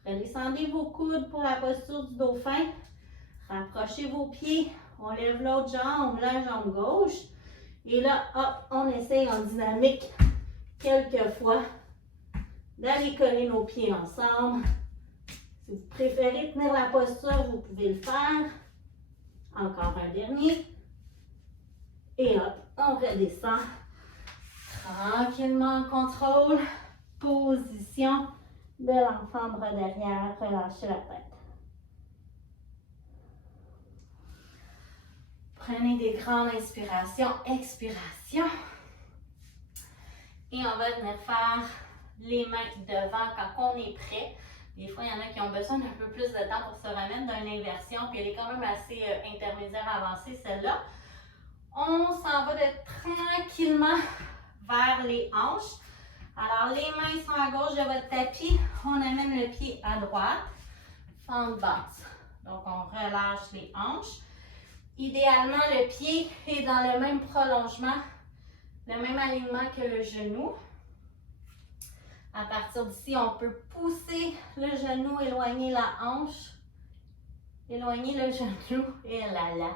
Redescendez vos coudes pour la posture du dauphin. Rapprochez vos pieds. On lève l'autre jambe, la jambe gauche. Et là, hop, on essaye en dynamique quelques fois d'aller coller nos pieds ensemble. Si vous préférez tenir la posture, vous pouvez le faire. Encore un dernier. Et hop, on redescend. Tranquillement en contrôle. Position de l'enfant, bras derrière, relâchez la tête. Prenez des grandes inspirations, expirations. Et on va venir faire les mains devant quand on est prêt. Des fois, il y en a qui ont besoin d'un peu plus de temps pour se remettre d'une inversion, puis elle est quand même assez intermédiaire avancée, celle-là. On s'en va tranquillement vers les hanches. Alors, les mains sont à gauche de votre tapis. On amène le pied à droite. Fente basse. Donc, on relâche les hanches. Idéalement, le pied est dans le même prolongement, le même alignement que le genou. À partir d'ici, on peut pousser le genou, éloigner la hanche, éloigner le genou et là.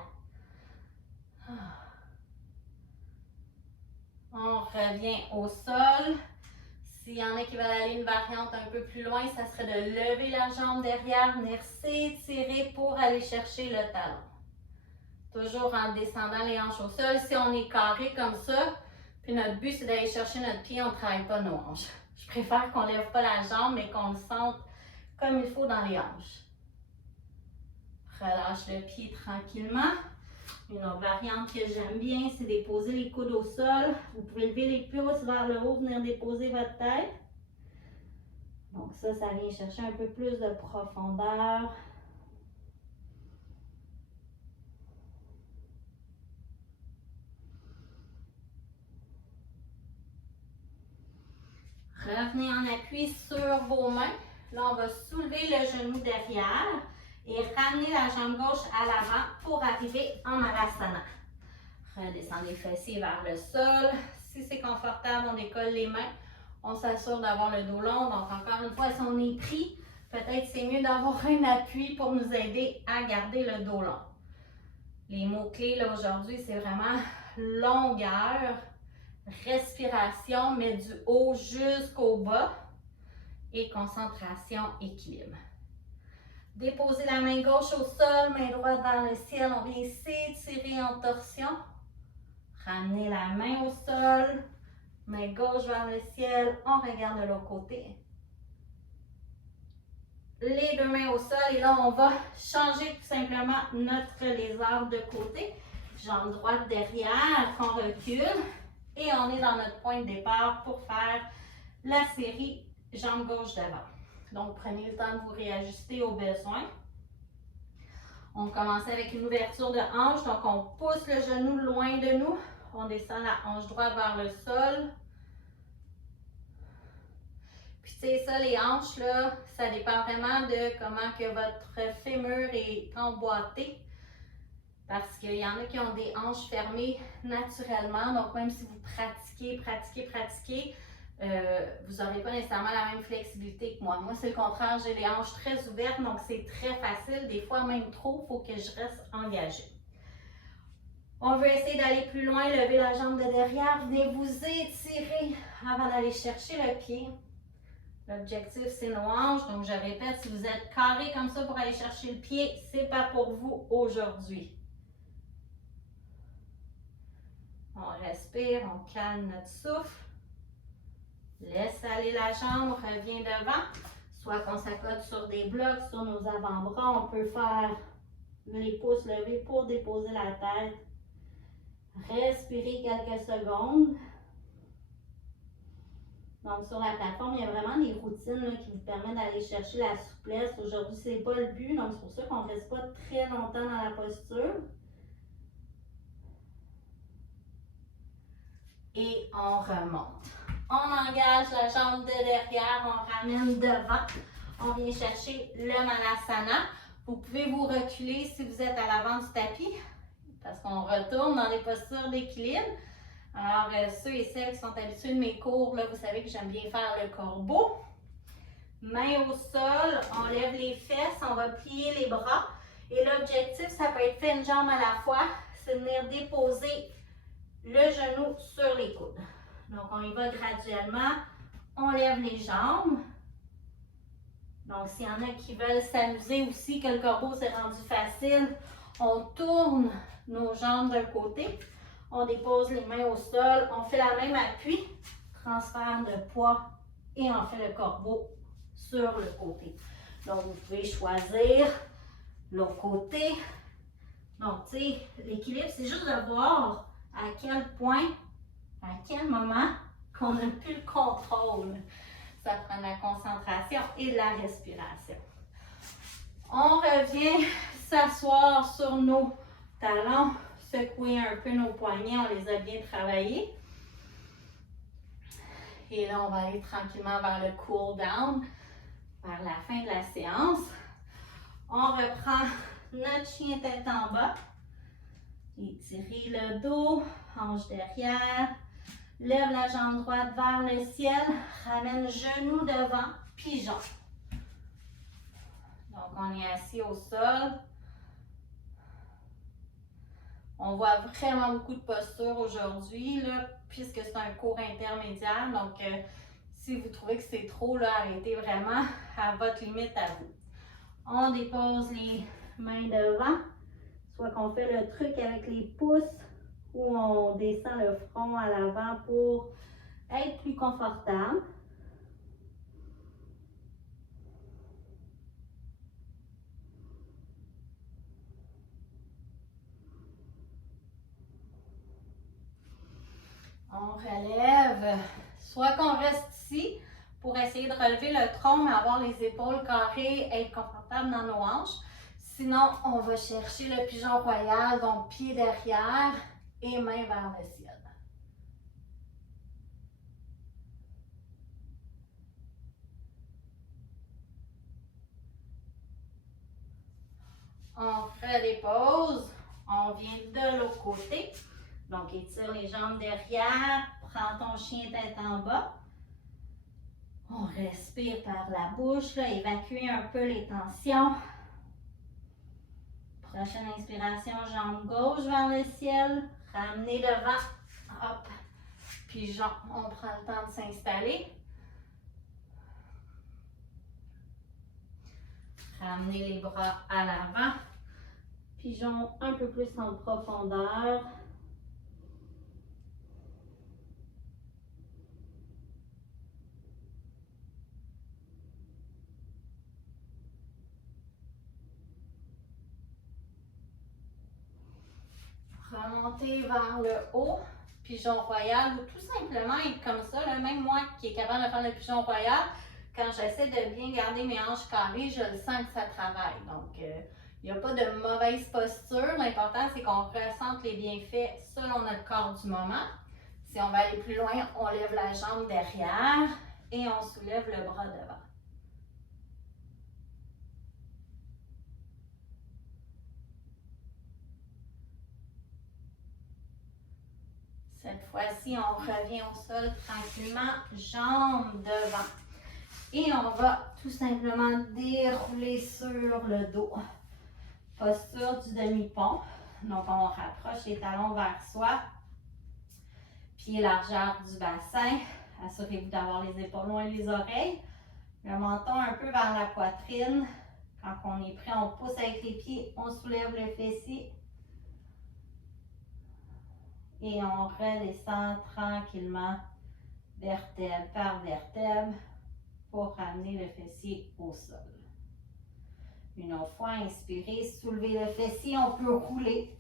On revient au sol. S'il y en a qui veulent aller une variante un peu plus loin, ça serait de lever la jambe derrière, venir s'étirer pour aller chercher le talon. Toujours en descendant les hanches au sol. Si on est carré comme ça, puis notre but c'est d'aller chercher notre pied, on ne travaille pas nos hanches. Je préfère qu'on ne lève pas la jambe, mais qu'on le sente comme il faut dans les hanches. Relâche le pied tranquillement. Une autre variante que j'aime bien, c'est déposer les coudes au sol. Vous pouvez lever les pouces vers le haut, venir déposer votre tête. Donc ça vient chercher un peu plus de profondeur. Revenez en appui sur vos mains. Là, on va soulever le genou derrière et ramener la jambe gauche à l'avant pour arriver en Malasana. Redescendez les fessiers vers le sol. Si c'est confortable, on décolle les mains. On s'assure d'avoir le dos long. Donc, encore une fois, si on est pris, peut-être c'est mieux d'avoir un appui pour nous aider à garder le dos long. Les mots-clés là aujourd'hui, c'est vraiment longueur, respiration, mais du haut jusqu'au bas et concentration, équilibre. Déposez la main gauche au sol, main droite dans le ciel. On vient s'étirer en torsion. Ramenez la main au sol, main gauche vers le ciel. On regarde de l'autre côté. Les deux mains au sol et là, on va changer tout simplement notre lézard de côté. Jambe droite derrière, qu'on recule. Et on est dans notre point de départ pour faire la série jambe gauche devant. Donc, prenez le temps de vous réajuster aux besoins. On commence avec une ouverture de hanche. Donc, on pousse le genou loin de nous. On descend la hanche droite vers le sol. Puis, tu sais, ça, les hanches, là, ça dépend vraiment de comment que votre fémur est emboîté. Parce qu'il y en a qui ont des hanches fermées naturellement. Donc, même si vous pratiquez, vous n'aurez pas nécessairement la même flexibilité que moi. Moi, c'est le contraire. J'ai les hanches très ouvertes, donc c'est très facile. Des fois, même trop, il faut que je reste engagée. On veut essayer d'aller plus loin, lever la jambe de derrière. Venez vous étirer avant d'aller chercher le pied. L'objectif, c'est nos hanches. Donc, je répète, si vous êtes carré comme ça pour aller chercher le pied, ce n'est pas pour vous aujourd'hui. On respire, on calme notre souffle. Laisse aller la jambe, revient devant. Soit qu'on s'accote sur des blocs, sur nos avant-bras. On peut faire les pouces levés pour déposer la tête. Respirez quelques secondes. Donc, sur la plateforme, il y a vraiment des routines là, qui vous permettent d'aller chercher la souplesse. Aujourd'hui, ce n'est pas le but, donc c'est pour ça qu'on ne reste pas très longtemps dans la posture. Et on remonte. On engage la jambe de derrière, on ramène devant. On vient chercher le Malasana. Vous pouvez vous reculer si vous êtes à l'avant du tapis, parce qu'on retourne dans les postures d'équilibre. Alors, ceux et celles qui sont habitués de mes cours, là, vous savez que j'aime bien faire le corbeau. Main au sol, on lève les fesses, on va plier les bras. Et l'objectif, ça peut être fait une jambe à la fois, c'est de venir déposer le genou sur les coudes. Donc, on y va graduellement. On lève les jambes. Donc, s'il y en a qui veulent s'amuser aussi, que le corbeau s'est rendu facile, on tourne nos jambes d'un côté. On dépose les mains au sol. On fait la même appui. Transfert de poids. Et on fait le corbeau sur le côté. Donc, vous pouvez choisir l'autre côté. Donc, tu sais, l'équilibre, c'est juste de voir à quel point, à quel moment qu'on n'a plus le contrôle. Ça prend de la concentration et de la respiration. On revient s'asseoir sur nos talons, secouer un peu nos poignets, on les a bien travaillés. Et là, on va aller tranquillement vers le cool down, vers la fin de la séance. On reprend notre chien tête en bas. Étirez le dos, hanche derrière. Lève la jambe droite vers le ciel. Ramène genou devant, pigeon. Donc, on est assis au sol. On voit vraiment beaucoup de postures aujourd'hui, puisque c'est un cours intermédiaire. Donc, si vous trouvez que c'est trop, là, arrêtez vraiment à votre limite à vous. On dépose les mains devant, soit qu'on fait le truc avec les pouces ou on descend le front à l'avant pour être plus confortable. On relève, soit qu'on reste ici pour essayer de relever le tronc, mais avoir les épaules carrées, être confortable dans nos hanches. Sinon, on va chercher le pigeon royal, donc pied derrière et main vers le ciel. On redépose, on vient de l'autre côté. Donc, étire les jambes derrière, prends ton chien tête en bas. On respire par la bouche, là, évacuer un peu les tensions. Prochaine inspiration, jambe gauche vers le ciel, ramenez devant, hop, pigeon, on prend le temps de s'installer. Ramenez les bras à l'avant, pigeon un peu plus en profondeur. Remontez vers le haut, pigeon royal, ou tout simplement être comme ça. Là, même moi qui est capable de faire le pigeon royal, quand j'essaie de bien garder mes hanches carrées, je le sens que ça travaille. Donc, il n'y a pas de mauvaise posture. L'important, c'est qu'on ressente les bienfaits selon notre corps du moment. Si on va aller plus loin, on lève la jambe derrière et on soulève le bras devant. Cette fois-ci, on revient au sol tranquillement, jambes devant. Et on va tout simplement dérouler sur le dos. Posture du demi-pont. Donc, on rapproche les talons vers soi. Pied largeur du bassin. Assurez-vous d'avoir les épaules loin des oreilles. Le menton un peu vers la poitrine. Quand on est prêt, on pousse avec les pieds, on soulève le fessier. Et on redescend tranquillement, vertèbre par vertèbre, pour ramener le fessier au sol. Une autre fois, inspirez, soulevez le fessier, on peut rouler.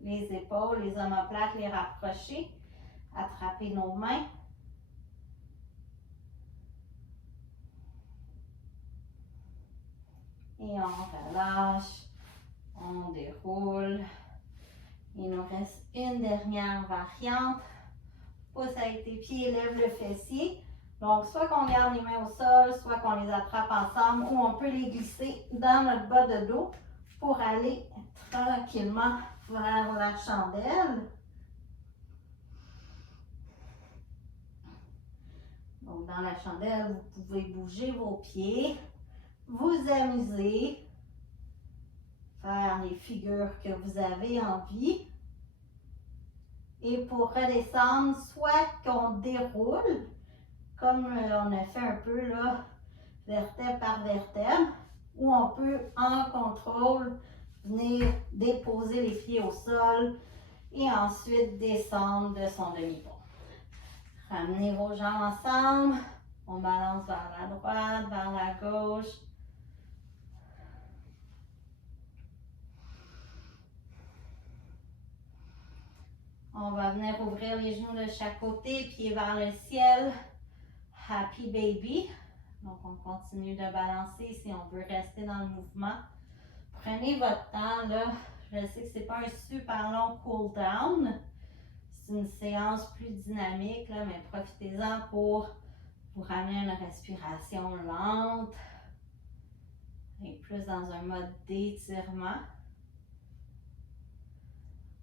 Les épaules, les omoplates, les rapprocher. Attraper nos mains. Et on relâche, on déroule. Il nous reste une dernière variante. Pousse avec tes pieds, lève le fessier. Donc, soit qu'on garde les mains au sol, soit qu'on les attrape ensemble, ou on peut les glisser dans notre bas de dos pour aller tranquillement vers la chandelle. Donc, dans la chandelle, vous pouvez bouger vos pieds, vous amuser, faire les figures que vous avez envie. Et pour redescendre, soit qu'on déroule, comme on a fait un peu là, vertèbre par vertèbre, ou on peut en contrôle venir déposer les pieds au sol et ensuite descendre de son demi-pont. Ramenez vos jambes ensemble, on balance vers la droite, vers la gauche. On va venir ouvrir les genoux de chaque côté, pieds vers le ciel. Happy baby. Donc, on continue de balancer si on veut rester dans le mouvement. Prenez votre temps, là. Je sais que ce n'est pas un super long cool down. C'est une séance plus dynamique, là, mais profitez-en pour vous ramener une respiration lente et plus dans un mode d'étirement.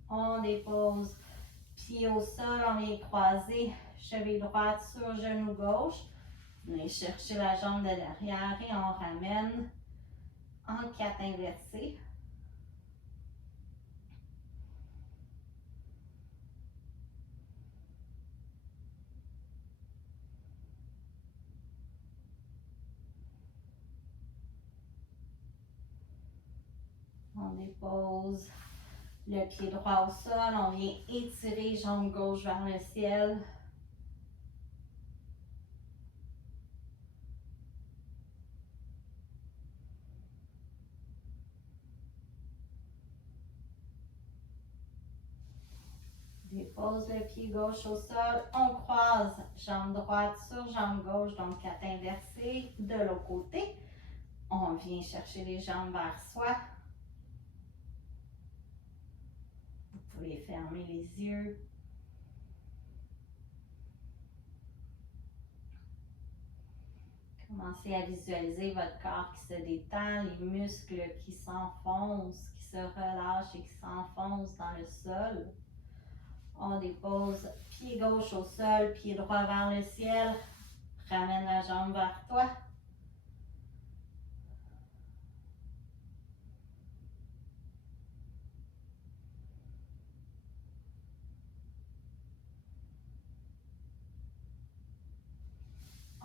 On dépose Pied au sol, on vient croiser cheville droite sur genou gauche. On vient chercher la jambe de derrière et on ramène en 4 inversés. On dépose le pied droit au sol, on vient étirer jambe gauche vers le ciel. Dépose le pied gauche au sol, on croise jambe droite sur jambe gauche, donc 4 inversés de l'autre côté. On vient chercher les jambes vers soi. Vous pouvez fermer les yeux. Commencez à visualiser votre corps qui se détend, les muscles qui s'enfoncent, qui se relâchent et qui s'enfoncent dans le sol. On dépose pied gauche au sol, pied droit vers le ciel. Ramène la jambe vers toi.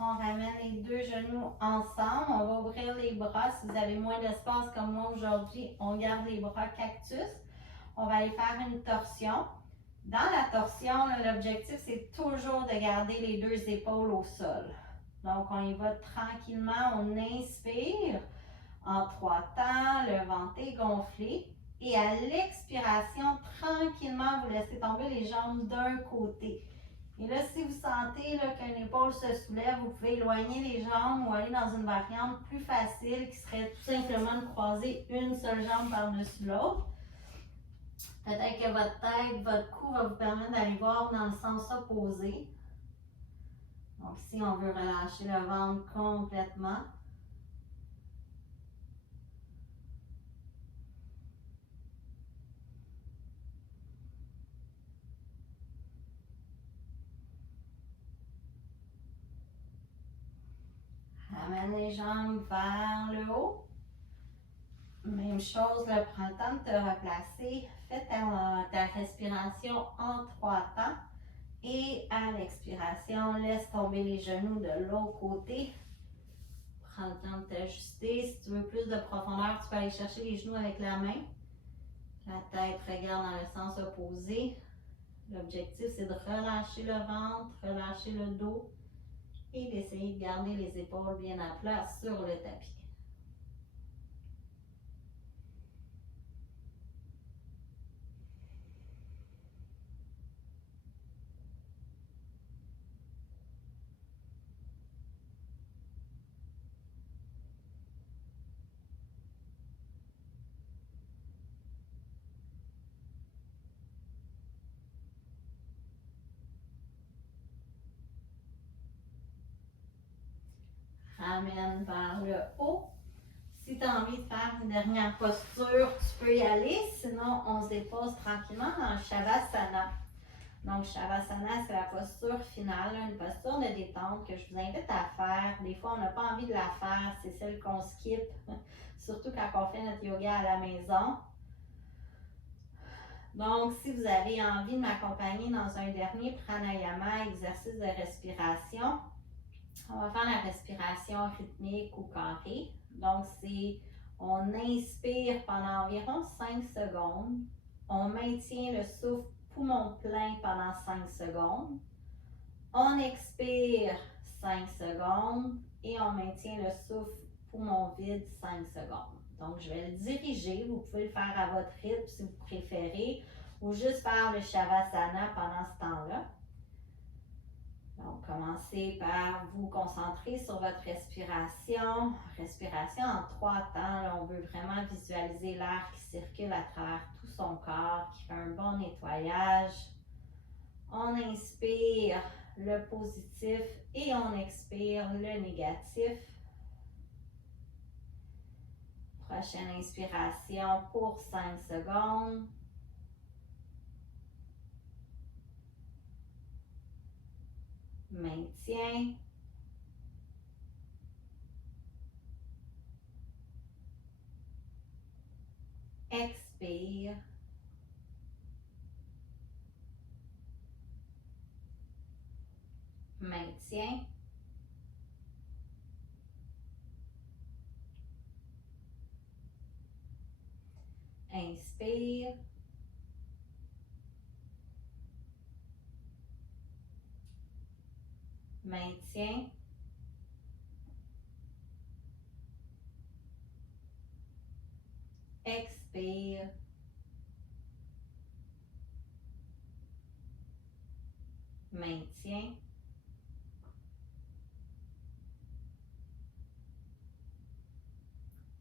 On ramène les deux genoux ensemble. On va ouvrir les bras. Si vous avez moins d'espace comme moi aujourd'hui, on garde les bras cactus. On va aller faire une torsion. Dans la torsion, l'objectif, c'est toujours de garder les deux épaules au sol. Donc, on y va tranquillement. On inspire en 3 temps, le ventre gonflé. Et à l'expiration, tranquillement, vous laissez tomber les jambes d'un côté. Et là, si vous sentez qu'une épaule se soulève, vous pouvez éloigner les jambes ou aller dans une variante plus facile qui serait tout simplement de croiser une seule jambe par-dessus l'autre. Peut-être que votre tête, votre cou va vous permettre d'aller voir dans le sens opposé. Donc ici, on veut relâcher le ventre complètement. Ramène les jambes vers le haut. Même chose, prends le temps de te replacer. Fais ta respiration en 3 temps. Et à l'expiration, laisse tomber les genoux de l'autre côté. Prends le temps de t'ajuster. Si tu veux plus de profondeur, tu peux aller chercher les genoux avec la main. La tête regarde dans le sens opposé. L'objectif, c'est de relâcher le ventre, relâcher le dos et d'essayer de garder les épaules bien à plat sur le tapis. Ramène vers le haut. Si tu as envie de faire une dernière posture, tu peux y aller. Sinon, on se dépose tranquillement dans le Shavasana. Donc, Shavasana, c'est la posture finale, une posture de détente que je vous invite à faire. Des fois, on n'a pas envie de la faire, c'est celle qu'on skip, surtout quand on fait notre yoga à la maison. Donc, si vous avez envie de m'accompagner dans un dernier pranayama, exercice de respiration, on va faire la respiration rythmique ou carrée. Donc, on inspire pendant environ 5 secondes. On maintient le souffle poumon plein pendant 5 secondes. On expire 5 secondes et on maintient le souffle poumon vide 5 secondes. Donc, je vais le diriger. Vous pouvez le faire à votre rythme si vous préférez ou juste faire le Shavasana pendant ce temps-là. Donc, commencez par vous concentrer sur votre respiration. Respiration en 3 temps. Là, on veut vraiment visualiser l'air qui circule à travers tout son corps, qui fait un bon nettoyage. On inspire le positif et on expire le négatif. Prochaine inspiration pour 5 secondes. Maintien. Expire. Maintien. Inspire. Maintien. Expire. Maintien.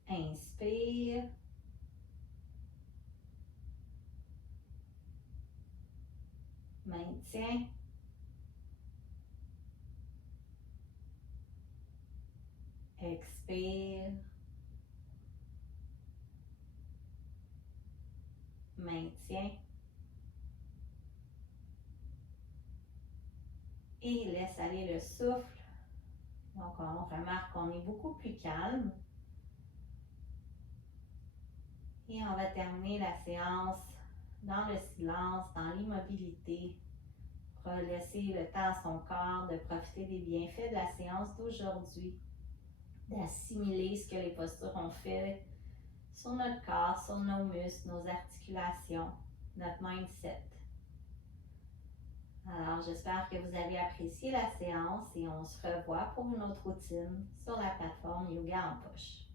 Inspire. Maintien. Expire. Maintien. Et laisse aller le souffle. Donc, on remarque qu'on est beaucoup plus calme. Et on va terminer la séance dans le silence, dans l'immobilité, pour laisser le temps à son corps de profiter des bienfaits de la séance d'aujourd'hui, d'assimiler ce que les postures ont fait sur notre corps, sur nos muscles, nos articulations, notre mindset. Alors, j'espère que vous avez apprécié la séance et on se revoit pour une autre routine sur la plateforme Yoga en Poche.